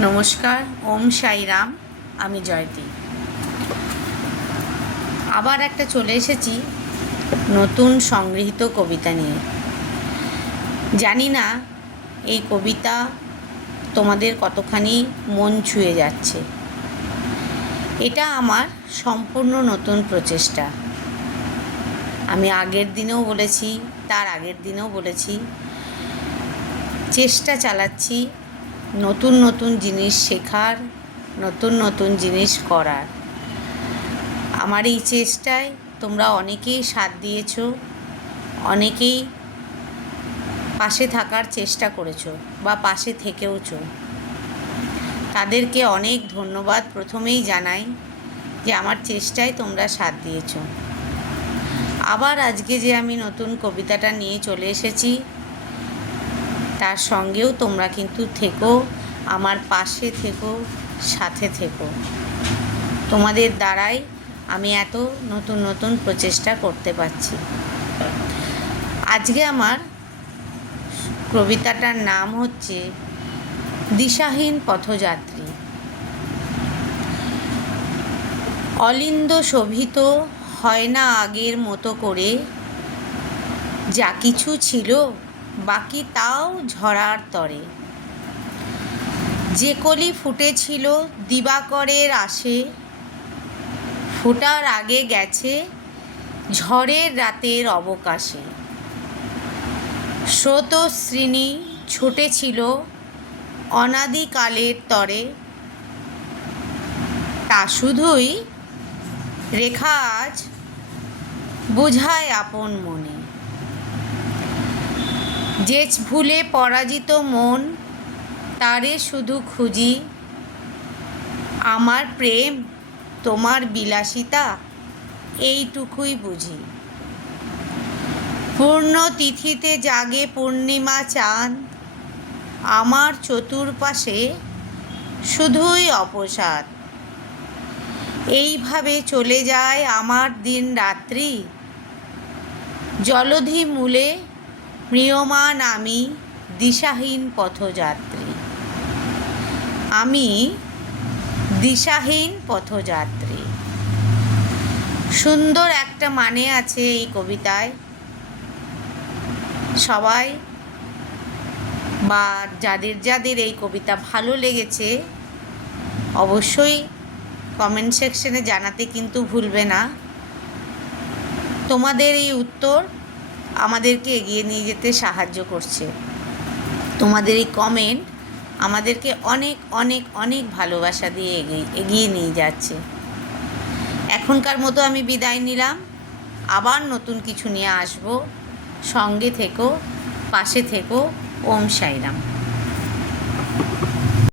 নমস্কার, ওম সাইরাম। আমি জয়তী। আবার একটা চলে এসেছি নতুন সংগৃহীত কবিতা নিয়ে। জানি না এই কবিতা তোমাদের কতখানি মন ছুঁয়ে যাচ্ছে। এটা আমার সম্পূর্ণ নতুন প্রচেষ্টা। আমি আগের দিনেও বলেছি, তার আগের দিনেও বলেছি, চেষ্টা চালাচ্ছি নতুন নতুন জিনিস শেখার, নতুন নতুন জিনিস করার। আমার এই চেষ্টায় তোমরা অনেকেই সাথ দিয়েছো, অনেকেই পাশে থাকার চেষ্টা করেছো বা পাশে থেকেওছো। তাদেরকে অনেক ধন্যবাদ প্রথমেই জানাই যে আমার চেষ্টায় তোমরা সাথ দিয়েছো। আবার আজকে যে আমি নতুন কবিতাটা নিয়ে চলে এসেছি, তার সঙ্গেও তোমরা কিন্তু থেকো, আমার পাশে থেকো, সাথে থেকো। তোমাদের দ্বারাই আমি এত নতুন নতুন প্রচেষ্টা করতে পারছি। আজকে আমার কবিতাটার নাম হচ্ছে দিশাহীন পথযাত্রী। অলিন্দ শোভিত হয় না আগের মতো করে, যা কিছু ছিল বাকি তাও ঝরার তরে। যে কলি ফুটেছিল দিবাকরের আশে, ফোটার আগে গেছে ঝড়ের রাতের অবকাশে। স্রোতস্বিনী ছুটেছিল অনাদিকালের তরে, তা শুধুই রেখা আজ বোঝায় আপন মনে। যে ভুলে পরাজিত মন তারে শুধু খুঁজি, আমার প্রেম তোমার বিলাসিতা এইটুকুই বুঝি। পূর্ণ তিথিতে জাগে পূর্ণিমা চাঁদ, আমার চতুর্পাশে শুধুই অপসাদ। এইভাবে চলে যায় আমার দিন রাত্রি, জলধি মূলে ম্রিয়মাণ আমি দিশাহীন পথযাত্রী। আমি দিশাহীন পথযাত্রী। সুন্দর একটা মানে আছে এই কবিতায়। সবাই বা যাদের যাদের এই কবিতা ভালো লেগেছে অবশ্যই কমেন্ট সেকশনে জানাতে কিন্তু ভুলবে না। তোমাদের এই উত্তর আমাদেরকে এগিয়ে নিয়ে যেতে সাহায্য করছে। তোমাদের এই কমেন্ট আমাদেরকে অনেক অনেক অনেক ভালোবাসা দিয়ে এগিয়ে নিয়ে যাচ্ছে। এখনকার মতো আমি বিদায় নিলাম। আবার নতুন কিছু নিয়ে আসবো। সঙ্গে থেকো, পাশে থেকো। ওম সাইরাম।